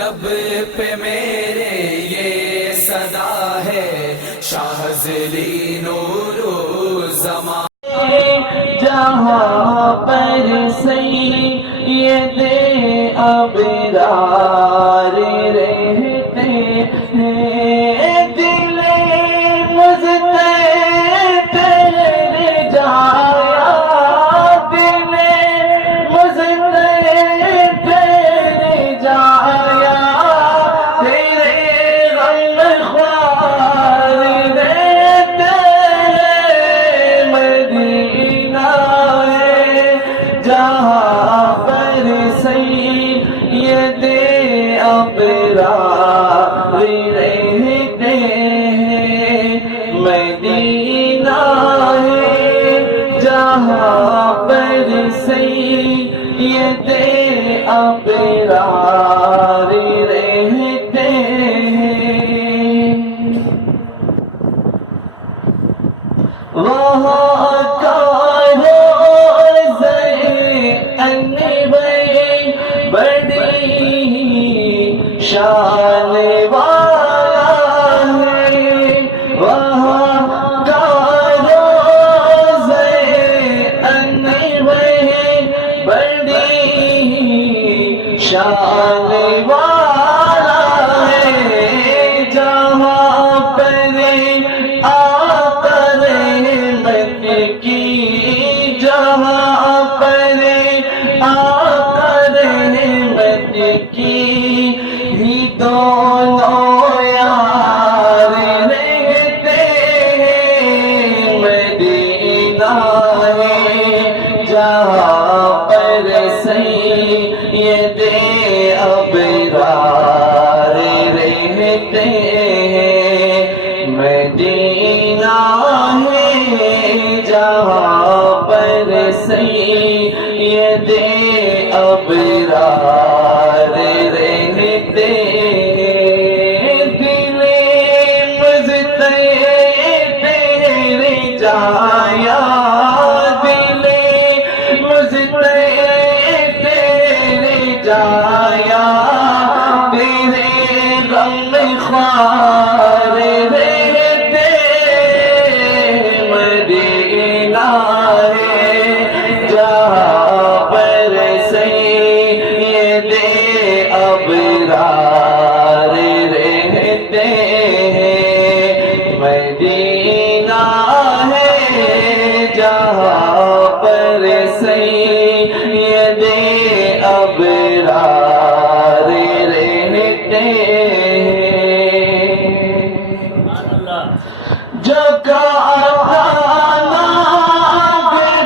لب پہ میرے یہ صدا ہے شاہزلی نور زمان جہاں پر سید ابرار رہتے ہیں دل مضطرب جایا دل مضطرب جایا تیرے غم خوار رہتے مدینہ ہے جہاں پر سید ابرار رہتے ہیں مدینہ ہے جہاں پر سید ابرار رہتے ہیں وہاں کا بڑی شان والا ہے وہاں کا روضہ انور بڑی شان والا ہے جہاں پر آقا رحمت کی جہاں پر آقا رحمت کی ہی دونوں یار رہتے ہیں مدینہ ہے جہاں پر سید ابرار رہتے ہیں مدینہ ہے جہاں پر سید ابرار رہتے ہیں دل مضطرب جایا دل مضطرب جایا تیرے غم خوار رہتے مدینہ ہے جہاں پر سید ابرار رہتے ہیں مدینہ ہے جہاں پر سید ابرار رہتے ہیں جو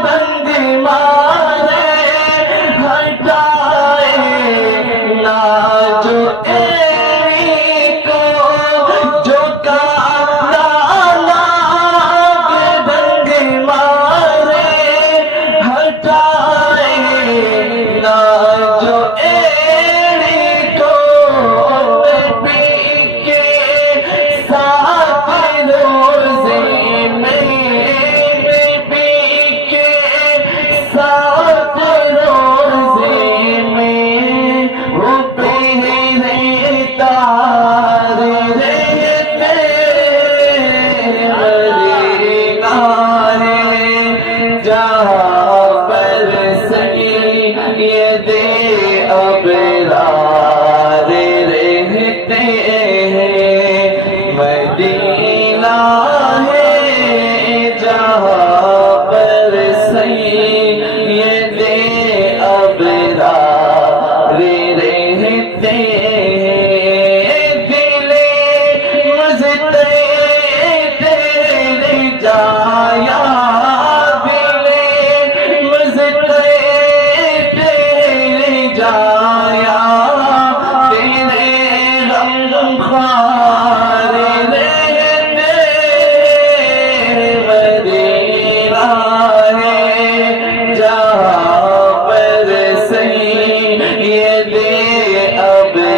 بند مارے ہٹائے نہ جو ایری کو جو بند مارے ہٹائے نہ جو ایری کو نبی کے ساتھ روزے میں نبی کے ساتھ روزے میں وہ پہرے دار رہتے مدینہ ہے جہاں پر سید ابرار رہتے ہیں مدینہ ہے جہاں پر سید ابرار رہتے ہیں دل مضطرب جایا دل مضطرب جایا تیرے غم خوار رہتے مدینہ ہے جہاں پر سید ابرار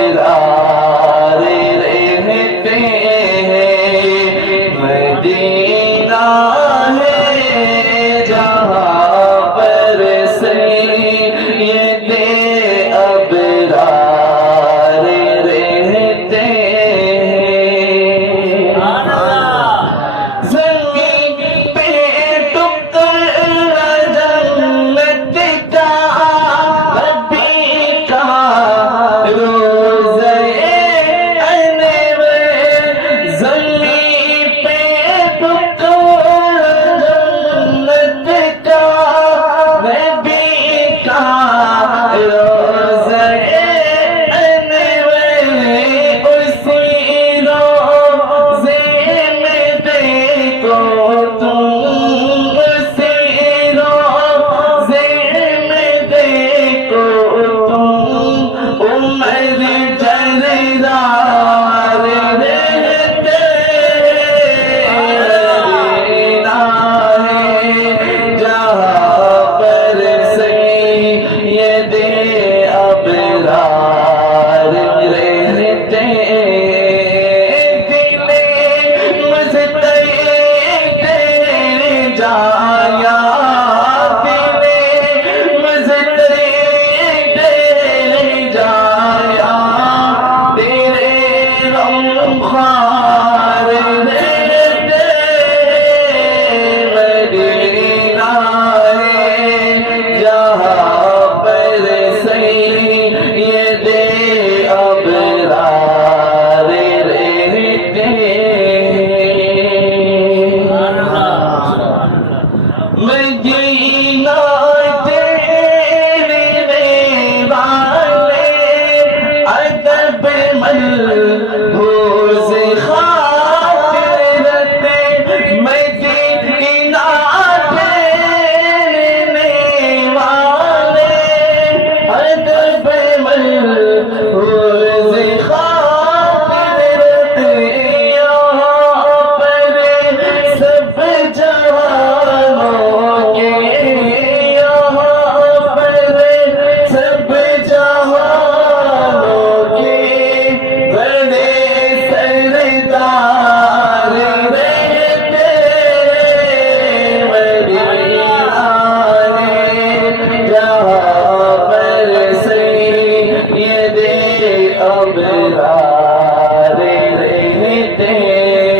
ملحوظ خاطرت مدینہ دینے والے ادب ملحوظ خاطرت یہاں پر سب جہانوں کے یہاں پر سب جہانوں کے بڑے سردار رہتے مدینہ جہاں پر سید ابرار رہتے ابرار